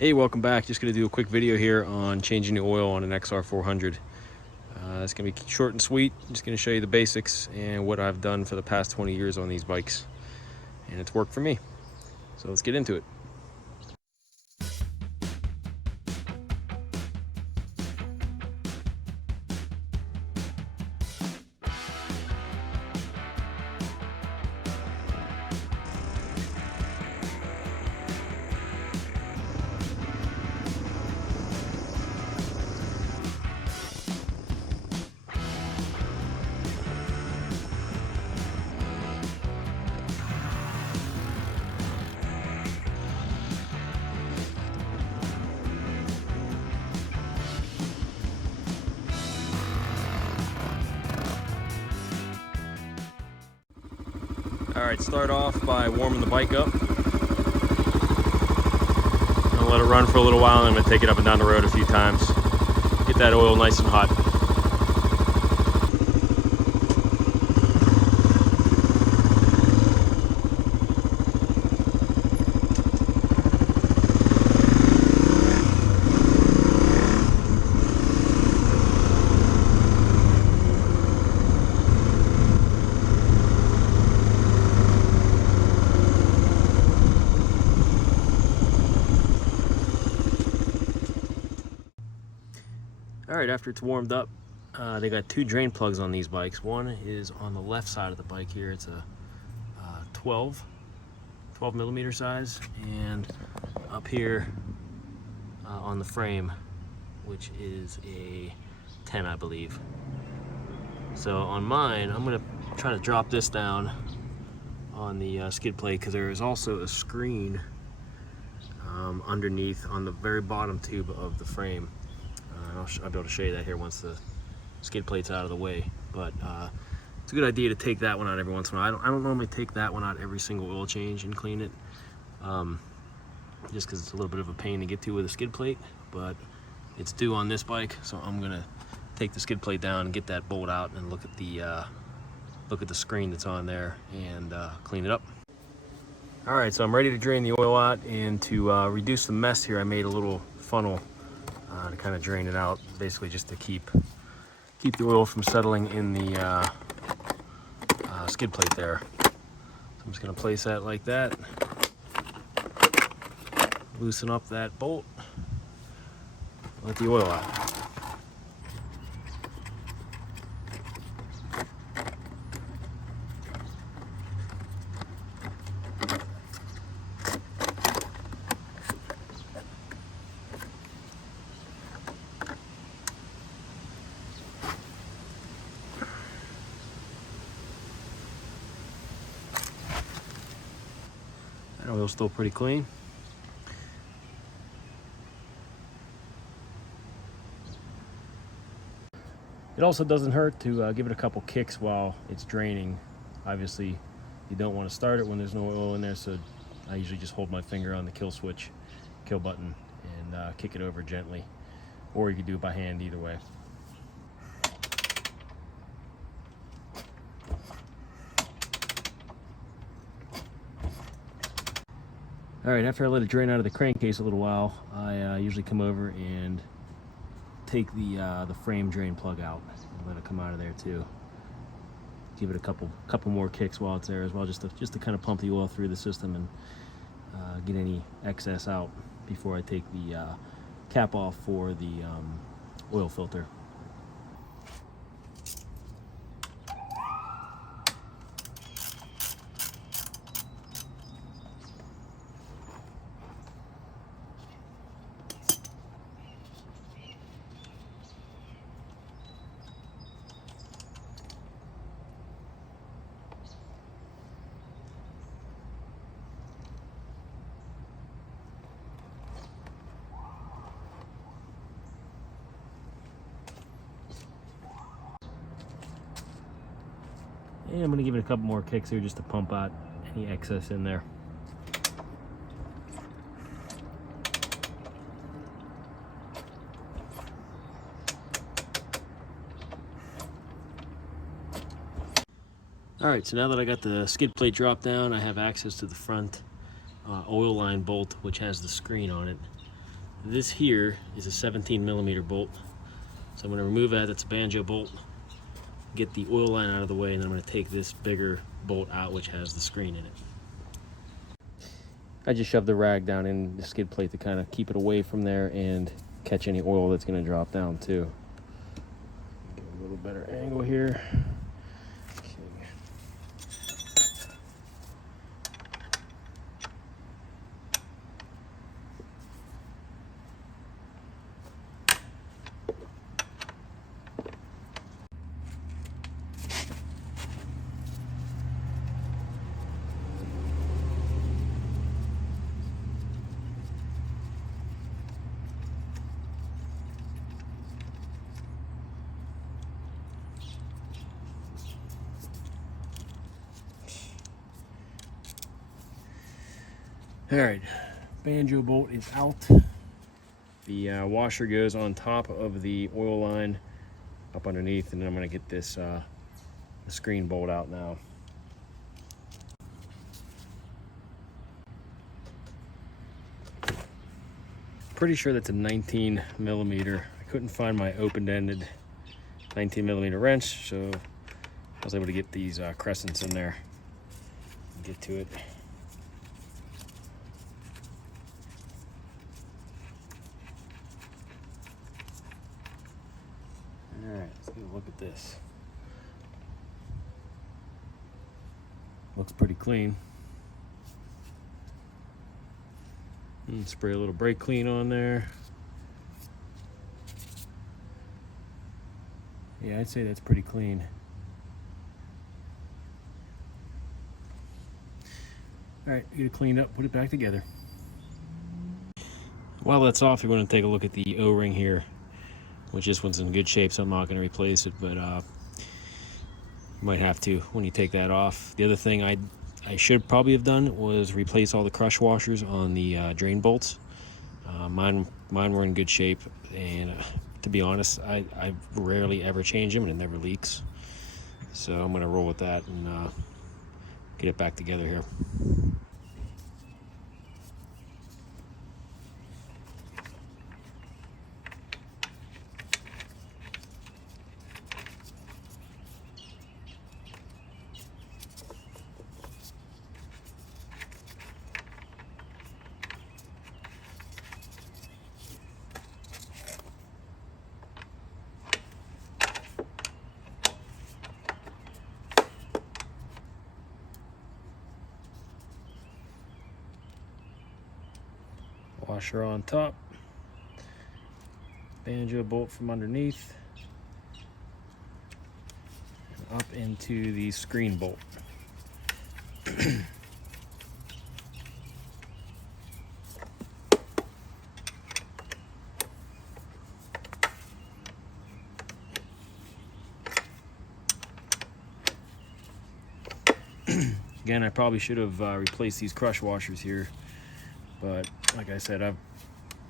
Hey, welcome back. Just going to do a quick video here on changing the oil on an XR400. It's going to be short and sweet. I'm just going to show you the basics and what I've done for the past 20 years on these bikes. And it's worked for me. So let's get into it. Alright, start off by warming the bike up. I'll let it run for a little while and I'm going to take it up and down the road a few times. Get that oil nice and hot. Alright, after it's warmed up, they got two drain plugs on these bikes. One is on the left side of the bike here. It's a 12 millimeter size, and up here on the frame, which is a 10, I believe. So on mine, I'm going to try to drop this down on the skid plate, because there is also a screen underneath on the very bottom tube of the frame. I'll be able to show you that here once the skid plate's out of the way. But it's a good idea to take that one out every once in a while. I don't normally take that one out every single oil change and clean it, just because it's a little bit of a pain to get to with a skid plate. But it's due on this bike, so I'm gonna take the skid plate down and get that bolt out and look at the screen that's on there and clean it up. All right, so I'm ready to drain the oil out, and to reduce the mess here, I made a little funnel to kind of drain it out, basically just to keep the oil from settling in the skid plate there. So I'm just going to place that like that, loosen up that bolt, let the oil out. That oil's still pretty clean. It also doesn't hurt to give it a couple kicks while it's draining. Obviously, you don't want to start it when there's no oil in there, so I usually just hold my finger on the kill button, and kick it over gently. Or you can do it by hand, either way. All right, after I let it drain out of the crankcase a little while, I usually come over and take the frame drain plug out and let it come out of there too. Give it a couple more kicks while it's there as well, just to kind of pump the oil through the system and get any excess out before I take the cap off for the oil filter. And I'm going to give it a couple more kicks here just to pump out any excess in there. Alright, so now that I got the skid plate dropped down, I have access to the front oil line bolt, which has the screen on it. This here is a 17mm bolt. So I'm going to remove that. That's a banjo bolt. Get the oil line out of the way, and then I'm going to take this bigger bolt out, which has the screen in it. I just shoved the rag down in the skid plate to kind of keep it away from there and catch any oil that's going to drop down too. Get a little better angle here. Alright, banjo bolt is out. The washer goes on top of the oil line up underneath, and then I'm going to get this the screen bolt out now. Pretty sure that's a 19mm. I couldn't find my open-ended 19mm wrench, so I was able to get these crescents in there and get to it. Alright, let's get a look at this. Looks pretty clean. And spray a little brake clean on there. Yeah, I'd say that's pretty clean. Alright, get it cleaned up, put it back together. While that's off, you're going to take a look at the O-ring here, which this one's in good shape, so I'm not going to replace it, but you might have to when you take that off. The other thing I should probably have done was replace all the crush washers on the drain bolts. Mine were in good shape, and to be honest, I rarely ever change them, and it never leaks. So I'm going to roll with that and get it back together here. Washer on top, banjo bolt from underneath, and up into the screen bolt. Again, I probably should have replaced these crush washers here, but like I said, I've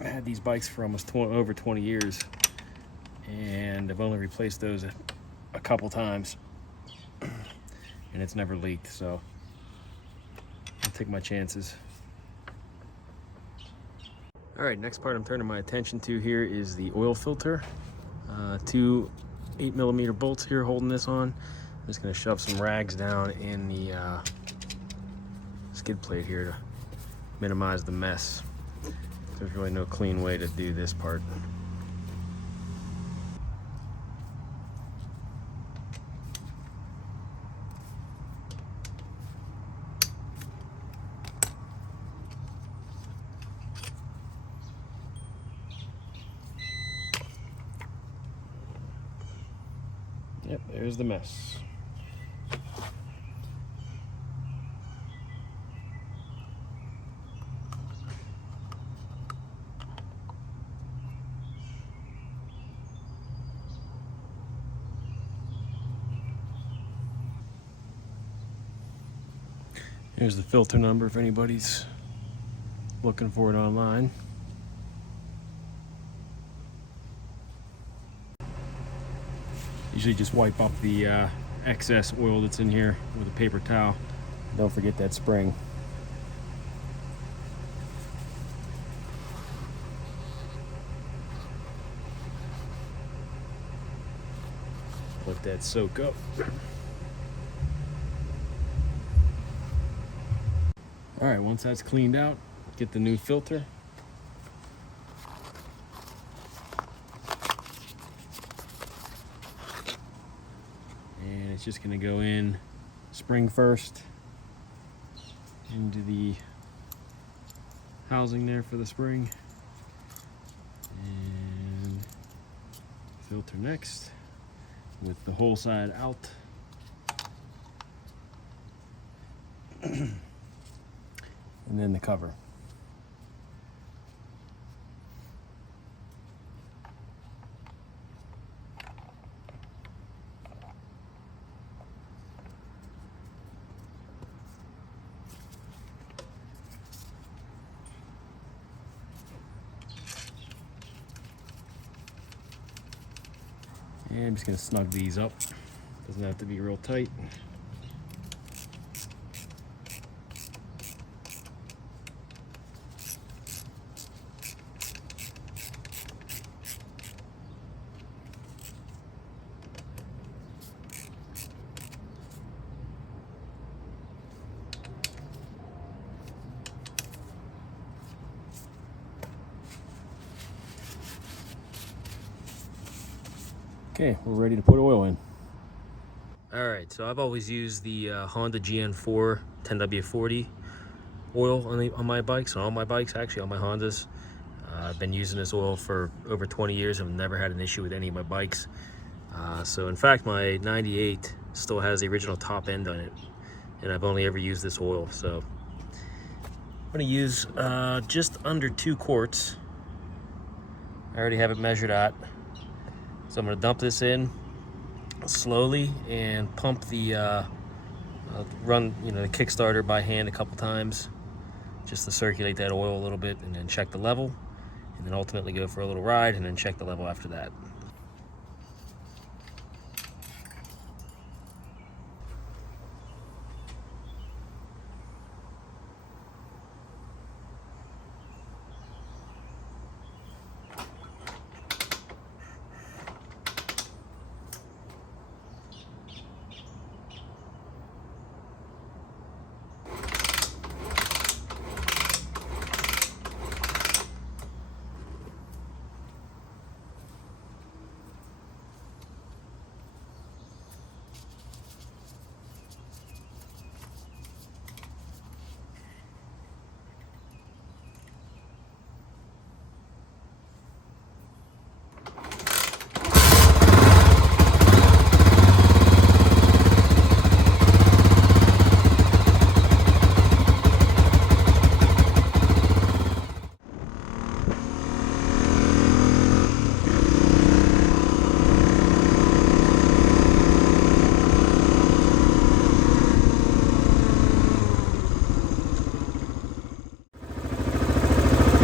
had these bikes for almost over 20 years, and I've only replaced those a couple times, and it's never leaked, so I'll take my chances. Alright, next part I'm turning my attention to here is the oil filter. Two 8mm bolts here holding this on. I'm just going to shove some rags down in the skid plate here to minimize the mess. There's really no clean way to do this part. Yep, there's the mess. Here's the filter number if anybody's looking for it online. Usually just wipe off the excess oil that's in here with a paper towel. Don't forget that spring. let that soak up. All right, once that's cleaned out, get the new filter. And it's just gonna go in spring first into the housing there for the spring. And filter next with the whole side out. And then the cover. And I'm just going to snug these up. Doesn't have to be real tight. Okay, we're ready to put oil in. All right, so I've always used the Honda GN4 10W40 oil on my bikes, on all my bikes actually, on my Hondas. I've been using this oil for over 20 years. I've never had an issue with any of my bikes. So in fact, my 98 still has the original top end on it, and I've only ever used this oil. So I'm gonna use just under 2 quarts. I already have it measured out. So I'm going to dump this in slowly and pump the run, the Kickstarter by hand a couple times just to circulate that oil a little bit, and then check the level, and then ultimately go for a little ride and then check the level after that.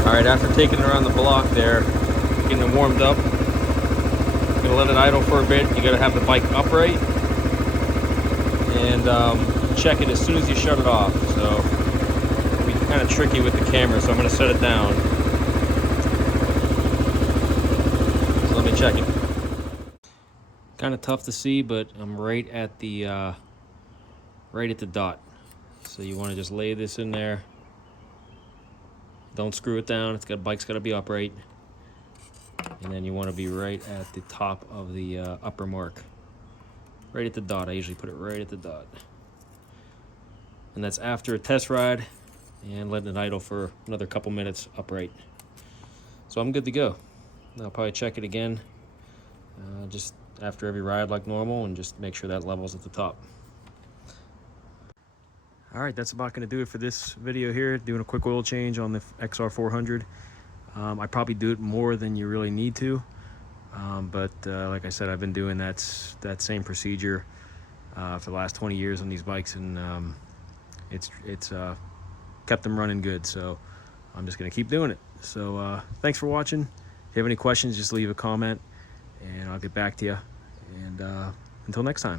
All right, after taking it around the block there, getting it warmed up, you're gonna let it idle for a bit. You gotta have the bike upright and check it as soon as you shut it off. So it'll be kind of tricky with the camera, so I'm gonna set it down. So let me check it. Kind of tough to see, but I'm right at the dot. So you want to just lay this in there. Don't screw it down. Bike's got to be upright, and then you want to be right at the top of the upper mark, right at the dot. I usually put it right at the dot, and that's after a test ride and letting it idle for another couple minutes upright. So I'm good to go. I'll probably check it again just after every ride like normal, and just make sure that level's at the top. All right, that's about going to do it for this video here, doing a quick oil change on the XR400. I probably do it more than you really need to, but like I said, I've been doing that same procedure for the last 20 years on these bikes, and it's kept them running good, so I'm just going to keep doing it. So thanks for watching. If you have any questions, just leave a comment, and I'll get back to you. And until next time.